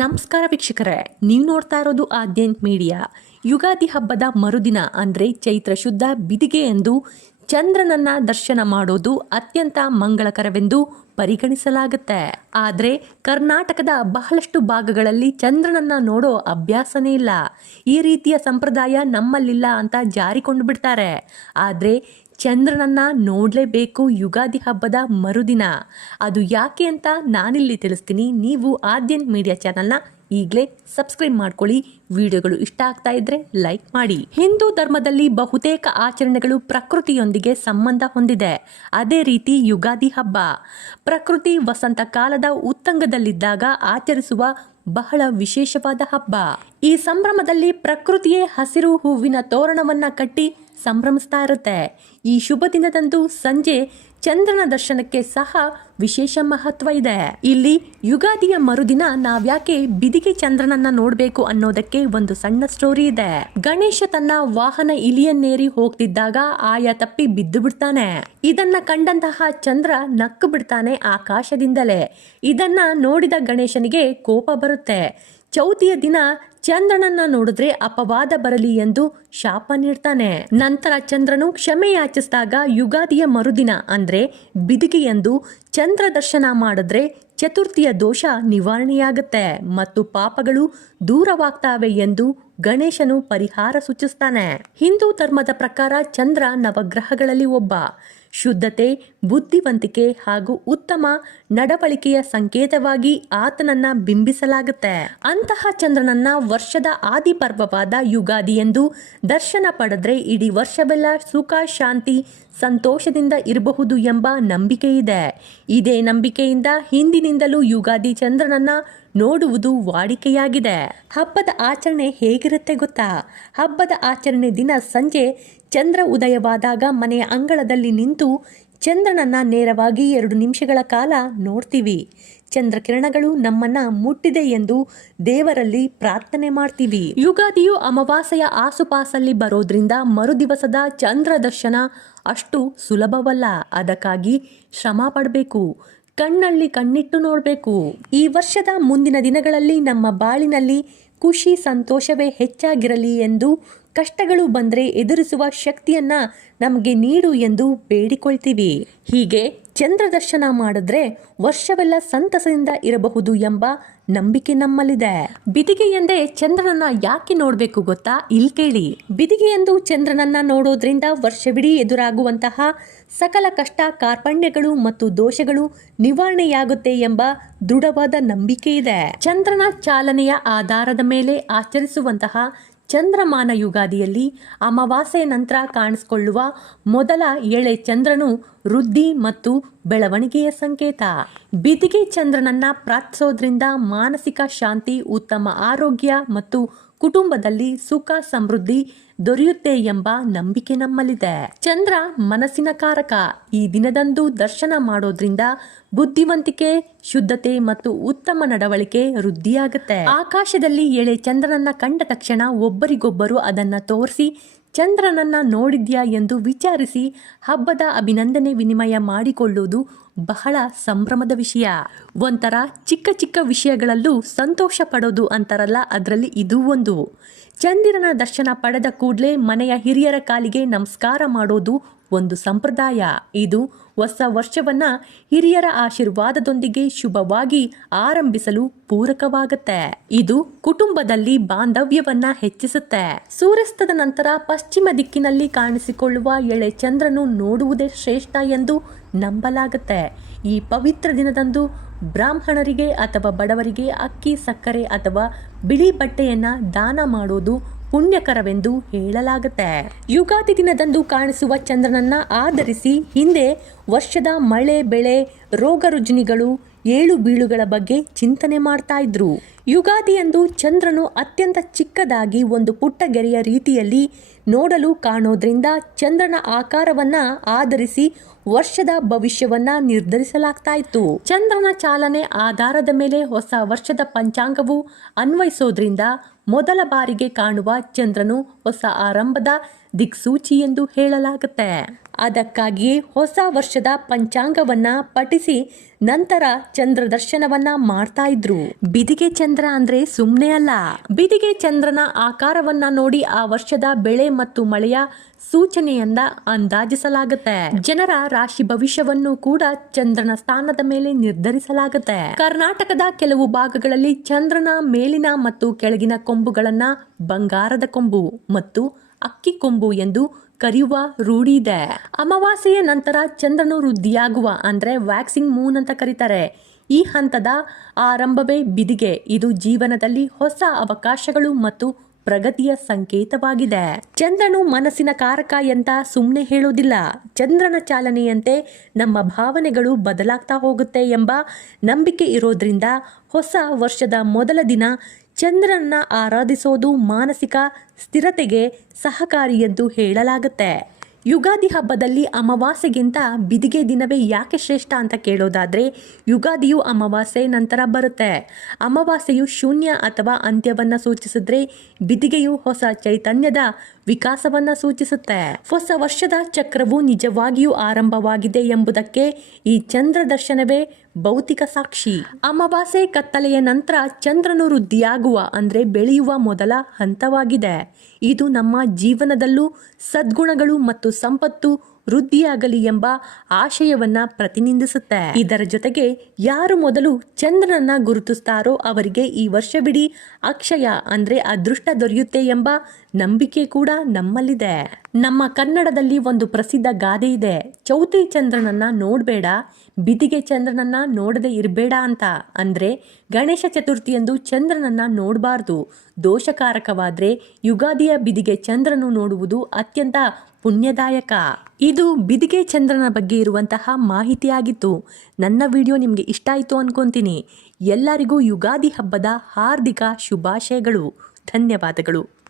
ನಮಸ್ಕಾರ ವೀಕ್ಷಕರೇ, ನೀವು ನೋಡ್ತಾ ಇರೋದು ಆದ್ಯಂತ್ ಮೀಡಿಯಾ. ಯುಗಾದಿ ಹಬ್ಬದ ಮರುದಿನ ಅಂದರೆ ಚೈತ್ರ ಶುದ್ಧ ಬಿದಿಗೆ ಎಂದು ಚಂದ್ರನನ್ನ ದರ್ಶನ ಮಾಡೋದು ಅತ್ಯಂತ ಮಂಗಳಕರವೆಂದು ಪರಿಗಣಿಸಲಾಗುತ್ತೆ. ಆದರೆ ಕರ್ನಾಟಕದ ಬಹಳಷ್ಟು ಭಾಗಗಳಲ್ಲಿ ಚಂದ್ರನನ್ನ ನೋಡೋ ಅಭ್ಯಾಸನೇ ಇಲ್ಲ. ಈ ರೀತಿಯ ಸಂಪ್ರದಾಯ ನಮ್ಮಲ್ಲಿಲ್ಲ ಅಂತ ಜಾರಿಕೊಂಡು ಬಿಡ್ತಾರೆ. ಆದರೆ ಚಂದ್ರನನ್ನ ನೋಡಲೇಬೇಕು ಯುಗಾದಿ ಹಬ್ಬದ ಮರುದಿನ. ಅದು ಯಾಕೆ ಅಂತ ನಾನಿಲ್ಲಿ ತಿಳಿಸ್ತೀನಿ. ನೀವು ಆದ್ಯಂತ್ ಮೀಡಿಯಾ ಚಾನಲ್ನ ಈಗಲೇ ಸಬ್ಸ್ಕ್ರೈಬ್ ಮಾಡ್ಕೊಳ್ಳಿ. ವಿಡಿಯೋಗಳು ಇಷ್ಟ ಆಗ್ತಾ ಇದ್ರೆ ಲೈಕ್ ಮಾಡಿ. ಹಿಂದೂ ಧರ್ಮದಲ್ಲಿ ಬಹುತೇಕ ಆಚರಣೆಗಳು ಪ್ರಕೃತಿಯೊಂದಿಗೆ ಸಂಬಂಧ ಹೊಂದಿದೆ. ಅದೇ ರೀತಿ ಯುಗಾದಿ ಹಬ್ಬ ಪ್ರಕೃತಿ ವಸಂತ ಕಾಲದ ಉತ್ತಂಗದಲ್ಲಿದ್ದಾಗ ಆಚರಿಸುವ ಬಹಳ ವಿಶೇಷವಾದ ಹಬ್ಬ. ಈ ಸಂಭ್ರಮದಲ್ಲಿ ಪ್ರಕೃತಿಯೇ ಹಸಿರು ಹೂವಿನ ತೋರಣವನ್ನ ಕಟ್ಟಿ ಸಂಭ್ರಮಿಸ್ತಾ ಇರುತ್ತೆ. ಈ ಶುಭ ದಿನದಂದು ಸಂಜೆ ಚಂದ್ರನ ದರ್ಶನಕ್ಕೆ ಸಹ ವಿಶೇಷ ಮಹತ್ವ ಇದೆ. ಇಲ್ಲಿ ಯುಗಾದಿಯ ಮರುದಿನ ನಾವ್ಯಾಕೆ ಬಿದಿಗೆ ಚಂದ್ರನನ್ನ ನೋಡ್ಬೇಕು ಅನ್ನೋದಕ್ಕೆ ಒಂದು ಸಣ್ಣ ಸ್ಟೋರಿ ಇದೆ. ಗಣೇಶ ತನ್ನ ವಾಹನ ಇಲಿಯನ್ನೇರಿ ಹೋಗ್ತಿದ್ದಾಗ ಆಯ ತಪ್ಪಿ ಬಿದ್ದು ಬಿಡ್ತಾನೆ. ಇದನ್ನ ಕಂಡಂತಹ ಚಂದ್ರ ನಕ್ಕು ಬಿಡ್ತಾನೆ ಆಕಾಶದಿಂದಲೇ. ಇದನ್ನ ನೋಡಿದ ಗಣೇಶನಿಗೆ ಕೋಪ ಬರುತ್ತೆ. ಚೌತಿಯ ದಿನ ಚಂದ್ರನನ್ನ ನೋಡಿದ್ರೆ ಅಪವಾದ ಬರಲಿ ಎಂದು ಶಾಪ ನೀಡ್ತಾನೆ. ನಂತರ ಚಂದ್ರನು ಕ್ಷಮೆ ಯಾಚಿಸಿದಾಗ ಯುಗಾದಿಯ ಮರುದಿನ ಅಂದ್ರೆ ಬಿದಿಗೆಯಂದು ಚಂದ್ರ ದರ್ಶನ ಮಾಡಿದ್ರೆ ಚತುರ್ಥಿಯ ದೋಷ ನಿವಾರಣೆಯಾಗುತ್ತೆ ಮತ್ತು ಪಾಪಗಳು ದೂರವಾಗ್ತವೆ ಎಂದು ಗಣೇಶನು ಪರಿಹಾರ ಸೂಚಿಸ್ತಾನೆ. ಹಿಂದೂ ಧರ್ಮದ ಪ್ರಕಾರ ಚಂದ್ರ ನವಗ್ರಹಗಳಲ್ಲಿ ಒಬ್ಬ. ಶುದ್ಧತೆ, ಬುದ್ಧಿವಂತಿಕೆ ಹಾಗೂ ಉತ್ತಮ ನಡವಳಿಕೆಯ ಸಂಕೇತವಾಗಿ ಆತನನ್ನ ಬಿಂಬಿಸಲಾಗುತ್ತೆ. ಅಂತಹ ಚಂದ್ರನನ್ನ ವರ್ಷದ ಆದಿ ಪರ್ವವಾದ ಯುಗಾದಿ ಎಂದು ದರ್ಶನ ಪಡೆದ್ರೆ ಇಡೀ ವರ್ಷವೆಲ್ಲ ಸುಖ, ಶಾಂತಿ, ಸಂತೋಷದಿಂದ ಇರಬಹುದು ಎಂಬ ನಂಬಿಕೆ ಇದೆ. ಇದೇ ನಂಬಿಕೆಯಿಂದ ಹಿಂದಿನಿಂದಲೂ ಯುಗಾದಿ ಚಂದ್ರನನ್ನ ನೋಡುವುದು ವಾಡಿಕೆಯಾಗಿದೆ. ಹಬ್ಬದ ಆಚರಣೆ ಹೇಗಿರುತ್ತೆ ಗೊತ್ತಾ? ಹಬ್ಬದ ಆಚರಣೆ ದಿನ ಸಂಜೆ ಚಂದ್ರ ಉದಯವಾದಾಗ ಮನೆಯ ಅಂಗಳದಲ್ಲಿ ನಿಂತು ಚಂದ್ರನನ್ನ ನೇರವಾಗಿ 2 ನಿಮಿಷಗಳ ಕಾಲ ನೋಡ್ತೀವಿ. ಚಂದ್ರಕಿರಣಗಳು ನಮ್ಮನ್ನ ಮುಟ್ಟಿದೆ ಎಂದು ದೇವರಲ್ಲಿ ಪ್ರಾರ್ಥನೆ ಮಾಡ್ತೀವಿ. ಯುಗಾದಿಯು ಅಮಾವಾಸ್ಯೆಯ ಆಸುಪಾಸಲ್ಲಿ ಬರೋದ್ರಿಂದ ಮರುದಿವಸದ ಚಂದ್ರ ದರ್ಶನ ಅಷ್ಟು ಸುಲಭವಲ್ಲ. ಅದಕ್ಕಾಗಿ ಶ್ರಮ ಪಡಬೇಕು, ಕಣ್ಣಲ್ಲಿ ಕಣ್ಣಿಟ್ಟು ನೋಡಬೇಕು. ಈ ವರ್ಷದ ಮುಂದಿನ ದಿನಗಳಲ್ಲಿ ನಮ್ಮ ಬಾಳಿನಲ್ಲಿ ಖುಷಿ, ಸಂತೋಷವೇ ಹೆಚ್ಚಾಗಿರಲಿ ಎಂದು, ಕಷ್ಟಗಳು ಬಂದರೆ ಎದುರಿಸುವ ಶಕ್ತಿಯನ್ನ ನಮಗೆ ನೀಡು ಎಂದು ಬೇಡಿಕೊಳ್ತೀವಿ. ಹೀಗೆ ಚಂದ್ರ ದರ್ಶನ ಮಾಡಿದ್ರೆ ವರ್ಷವೆಲ್ಲ ಸಂತಸದಿಂದ ಇರಬಹುದು ಎಂಬ ನಂಬಿಕೆ ನಮ್ಮಲ್ಲಿದೆ. ಬಿದಿಗೆ ಎಂದೇ ಚಂದ್ರನನ್ನ ಯಾಕೆ ನೋಡಬೇಕು ಗೊತ್ತಾ? ಇಲ್ಲಿ ಕೇಳಿ. ಬಿದಿಗೆ ಎಂದು ಚಂದ್ರನನ್ನ ನೋಡೋದ್ರಿಂದ ವರ್ಷವಿಡೀ ಎದುರಾಗುವಂತಹ ಸಕಲ ಕಷ್ಟ, ಕಾರ್ಪಣ್ಯಗಳು ಮತ್ತು ದೋಷಗಳು ನಿವಾರಣೆಯಾಗುತ್ತೆ ಎಂಬ ದೃಢವಾದ ನಂಬಿಕೆ ಇದೆ. ಚಂದ್ರನ ಚಾಲನೆಯ ಆಧಾರದ ಮೇಲೆ ಆಚರಿಸುವಂತಹ ಚಂದ್ರಮಾನ ಯುಗಾದಿಯಲ್ಲಿ ಅಮಾವಾಸ್ಯೆ ನಂತರ ಕಾಣಿಸಿಕೊಳ್ಳುವ ಮೊದಲ ಎಳೆ ಚಂದ್ರನು ವೃದ್ಧಿ ಮತ್ತು ಬೆಳವಣಿಗೆಯ ಸಂಕೇತ. ಬಿದಿಗೆ ಚಂದ್ರನನ್ನ ಪ್ರಾರ್ಥಿಸೋದ್ರಿಂದ ಮಾನಸಿಕ ಶಾಂತಿ, ಉತ್ತಮ ಆರೋಗ್ಯ ಮತ್ತು ಕುಟುಂಬದಲ್ಲಿ ಸುಖ, ಸಮೃದ್ಧಿ ದೊರೆಯುತ್ತೆ ಎಂಬ ನಂಬಿಕೆ ನಮ್ಮಲ್ಲಿದೆ. ಚಂದ್ರ ಮನಸ್ಸಿನ ಕಾರಕ. ಈ ದಿನದಂದು ದರ್ಶನ ಮಾಡೋದ್ರಿಂದ ಬುದ್ಧಿವಂತಿಕೆ, ಶುದ್ಧತೆ ಮತ್ತು ಉತ್ತಮ ನಡವಳಿಕೆ ವೃದ್ಧಿಯಾಗುತ್ತೆ. ಆಕಾಶದಲ್ಲಿ ಎಳೆ ಚಂದ್ರನನ್ನ ಕಂಡ ತಕ್ಷಣ ಒಬ್ಬರಿಗೊಬ್ಬರು ಅದನ್ನ ತೋರಿಸಿ ಚಂದ್ರನನ್ನ ನೋಡಿದ್ಯಾ ಎಂದು ವಿಚಾರಿಸಿ ಹಬ್ಬದ ಅಭಿನಂದನೆ ವಿನಿಮಯ ಮಾಡಿಕೊಳ್ಳುವುದು ಬಹಳ ಸಂಭ್ರಮದ ವಿಷಯ. ಒಂಥರ ಚಿಕ್ಕ ಚಿಕ್ಕ ವಿಷಯಗಳಲ್ಲೂ ಸಂತೋಷ ಪಡೋದು ಅಂತಾರಲ್ಲ, ಅದರಲ್ಲಿ ಇದು ಒಂದು. ಚಂದಿರನ ದರ್ಶನ ಪಡೆದ ಕೂಡಲೇ ಮನೆಯ ಹಿರಿಯರ ಕಾಲಿಗೆ ನಮಸ್ಕಾರ ಮಾಡೋದು ಒಂದು ಸಂಪ್ರದಾಯ. ಇದು ಹೊಸ ವರ್ಷವನ್ನ ಹಿರಿಯರ ಆಶೀರ್ವಾದದೊಂದಿಗೆ ಶುಭವಾಗಿ ಆರಂಭಿಸಲು ಪೂರಕವಾಗುತ್ತೆ. ಇದು ಕುಟುಂಬದಲ್ಲಿ ಬಾಂಧವ್ಯವನ್ನ ಹೆಚ್ಚಿಸುತ್ತೆ. ಸೂರ್ಯಾಸ್ತದ ನಂತರ ಪಶ್ಚಿಮ ದಿಕ್ಕಿನಲ್ಲಿ ಕಾಣಿಸಿಕೊಳ್ಳುವ ಎಳೆ ಚಂದ್ರನು ನೋಡುವುದೇ ಶ್ರೇಷ್ಠ ಎಂದು ನಂಬಲಾಗುತ್ತೆ. ಈ ಪವಿತ್ರ ದಿನದಂದು ಬ್ರಾಹ್ಮಣರಿಗೆ ಅಥವಾ ಬಡವರಿಗೆ ಅಕ್ಕಿ, ಸಕ್ಕರೆ ಅಥವಾ ಬಿಳಿ ಬಟ್ಟೆಯನ್ನ ದಾನ ಮಾಡೋದು ಪುಣ್ಯಕರವೆಂದು ಹೇಳಲಾಗುತ್ತೆ. ಯುಗಾದಿ ದಿನದಂದು ಕಾಣಿಸುವ ಚಂದ್ರನನ್ನ ಆಧರಿಸಿ ಹಿಂದೆ ವರ್ಷದ ಮಳೆ, ಬೆಳೆ, ರೋಗ ರುಜಿನಿಗಳು, ಏಳು ಬೀಳುಗಳ ಬಗ್ಗೆ ಚಿಂತನೆ ಮಾಡ್ತಾ ಇದ್ರು. ಯುಗಾದಿಯಂದು ಚಂದ್ರನು ಅತ್ಯಂತ ಚಿಕ್ಕದಾಗಿ ಒಂದು ಪುಟ್ಟ ಗೆರೆಯ ರೀತಿಯಲ್ಲಿ ನೋಡಲು ಕಾಣೋದ್ರಿಂದ ಚಂದ್ರನ ಆಕಾರವನ್ನ ಆಧರಿಸಿ ವರ್ಷದ ಭವಿಷ್ಯವನ್ನ ನಿರ್ಧರಿಸಲಾಗ್ತಾ ಇತ್ತು. ಚಂದ್ರನ ಚಾಲನೆ ಆಧಾರದ ಮೇಲೆ ಹೊಸ ವರ್ಷದ ಪಂಚಾಂಗವು ಅನ್ವಯಿಸೋದ್ರಿಂದ ಮೊದಲ ಬಾರಿಗೆ ಕಾಣುವ ಚಂದ್ರನು ಹೊಸ ಆರಂಭದ ದಿಕ್ಸೂಚಿ ಎಂದು ಹೇಳಲಾಗುತ್ತೆ. ಅದಕ್ಕಾಗಿಯೇ ಹೊಸ ವರ್ಷದ ಪಂಚಾಂಗವನ್ನ ಪಠಿಸಿ ನಂತರ ಚಂದ್ರ ದರ್ಶನವನ್ನ ಮಾಡ್ತಾ ಇದ್ರು. ಬಿದಿಗೆ ಚಂದ್ರ ಅಂದ್ರೆ ಸುಮ್ನೆ ಅಲ್ಲ. ಬಿದಿಗೆ ಚಂದ್ರನ ಆಕಾರವನ್ನ ನೋಡಿ ಆ ವರ್ಷದ ಬೆಳೆ ಮತ್ತು ಮಳೆಯ ಸೂಚನೆಯನ್ನ ಅಂದಾಜಿಸಲಾಗುತ್ತೆ. ಜನರ ರಾಶಿ ಭವಿಷ್ಯವನ್ನು ಕೂಡ ಚಂದ್ರನ ಸ್ಥಾನದ ಮೇಲೆ ನಿರ್ಧರಿಸಲಾಗುತ್ತೆ. ಕರ್ನಾಟಕದ ಕೆಲವು ಭಾಗಗಳಲ್ಲಿ ಚಂದ್ರನ ಮೇಲಿನ ಮತ್ತು ಕೆಳಗಿನ ಕೊಂಬುಗಳನ್ನ ಬಂಗಾರದ ಕೊಂಬು ಮತ್ತು ಅಕ್ಕಿ ಕೊಂಬು ಎಂದು ಕರೆಯುವ ರೂಢಿ ಇದೆ. ಅಮಾವಾಸ್ಯೆಯ ನಂತರ ಚಂದ್ರನು ವೃದ್ಧಿಯಾಗುವ ಅಂದ್ರೆ ವ್ಯಾಕ್ಸಿಂಗ್ ಮೂನ್ ಅಂತ ಕರೀತಾರೆ. ಈ ಹಂತದ ಆರಂಭವೇ ಬಿದಿಗೆ. ಇದು ಜೀವನದಲ್ಲಿ ಹೊಸ ಅವಕಾಶಗಳು ಮತ್ತು ಪ್ರಗತಿಯ ಸಂಕೇತವಾಗಿದೆ. ಚಂದ್ರನು ಮನಸ್ಸಿನ ಕಾರಕ ಅಂತ ಸುಮ್ಮನೆ ಹೇಳೋದಿಲ್ಲ. ಚಂದ್ರನ ಚಾಲನೆಯಂತೆ ನಮ್ಮ ಭಾವನೆಗಳು ಬದಲಾಗ್ತಾ ಹೋಗುತ್ತೆ ಎಂಬ ನಂಬಿಕೆ ಇರೋದ್ರಿಂದ ಹೊಸ ವರ್ಷದ ಮೊದಲ ದಿನ ಚಂದ್ರನ ಆರಾಧಿಸೋದು ಮಾನಸಿಕ ಸ್ಥಿರತೆಗೆ ಸಹಕಾರಿ ಎಂದು ಹೇಳಲಾಗುತ್ತೆ. ಯುಗಾದಿ ಹಬ್ಬದಲ್ಲಿ ಅಮಾವಾಸ್ಯೆಗಿಂತ ಬಿದಿಗೆ ದಿನವೇ ಯಾಕೆ ಶ್ರೇಷ್ಠ ಅಂತ ಕೇಳೋದಾದ್ರೆ, ಯುಗಾದಿಯು ಅಮಾವಾಸ್ಯೆ ನಂತರ ಬರುತ್ತೆ. ಅಮಾವಾಸ್ಯೆಯು ಶೂನ್ಯ ಅಥವಾ ಅಂತ್ಯವನ್ನು ಸೂಚಿಸಿದ್ರೆ, ಬಿದಿಗೆಯು ಹೊಸ ಚೈತನ್ಯದ ವಿಕಾಸವನ್ನ ಸೂಚಿಸುತ್ತೆ. ಹೊಸ ವರ್ಷದ ಚಕ್ರವು ನಿಜವಾಗಿಯೂ ಆರಂಭವಾಗಿದೆ ಎಂಬುದಕ್ಕೆ ಈ ಚಂದ್ರ ದರ್ಶನವೇ ಭೌತಿಕ ಸಾಕ್ಷಿ. ಅಮಾವಾಸ್ಯೆ ಕತ್ತಲೆಯ ನಂತರ ಚಂದ್ರನು ವೃದ್ಧಿಯಾಗುವ ಅಂದ್ರೆ ಬೆಳೆಯುವ ಮೊದಲ ಹಂತವಾಗಿದೆ. ಇದು ನಮ್ಮ ಜೀವನದಲ್ಲೂ ಸದ್ಗುಣಗಳು ಮತ್ತು ಸಂಪತ್ತು ವೃದ್ಧಿಯಾಗಲಿ ಎಂಬ ಆಶಯವನ್ನ ಪ್ರತಿನಿಧಿಸುತ್ತೆ. ಇದರ ಜೊತೆಗೆ ಯಾರು ಮೊದಲು ಚಂದ್ರನನ್ನ ಗುರುತಿಸ್ತಾರೋ ಅವರಿಗೆ ಈ ವರ್ಷವಿಡೀ ಅಕ್ಷಯ ಅಂದ್ರೆ ಅದೃಷ್ಟ ದೊರೆಯುತ್ತೆ ಎಂಬ ನಂಬಿಕೆ ಕೂಡ ನಮ್ಮಲ್ಲಿದೆ. ನಮ್ಮ ಕನ್ನಡದಲ್ಲಿ ಒಂದು ಪ್ರಸಿದ್ಧ ಗಾದೆ ಇದೆ, ಚೌತಿ ಚಂದ್ರನನ್ನ ನೋಡಬೇಡ, ಬಿದಿಗೆ ಚಂದ್ರನನ್ನ ನೋಡದೆ ಇರಬೇಡ ಅಂತ. ಅಂದ್ರೆ ಗಣೇಶ ಚತುರ್ಥಿಯಂದು ಚಂದ್ರನನ್ನ ನೋಡಬಾರ್ದು. ದೋಷಕಾರಕವಾದ್ರೆ ಯುಗಾದಿಯ ಬಿದಿಗೆ ಚಂದ್ರನು ನೋಡುವುದು ಅತ್ಯಂತ ಪುಣ್ಯದಾಯಕ. ಇದು ಬಿದಿಗೆ ಚಂದ್ರನ ಬಗ್ಗೆ ಇರುವಂತಹ ಮಾಹಿತಿಯಾಗಿತ್ತು. ನನ್ನ ವಿಡಿಯೋ ನಿಮಗೆ ಇಷ್ಟ ಆಯಿತು ಅನ್ಕೊಂತೀನಿ. ಎಲ್ಲರಿಗೂ ಯುಗಾದಿ ಹಬ್ಬದ ಹಾರ್ದಿಕ ಶುಭಾಶಯಗಳು. ಧನ್ಯವಾದಗಳು.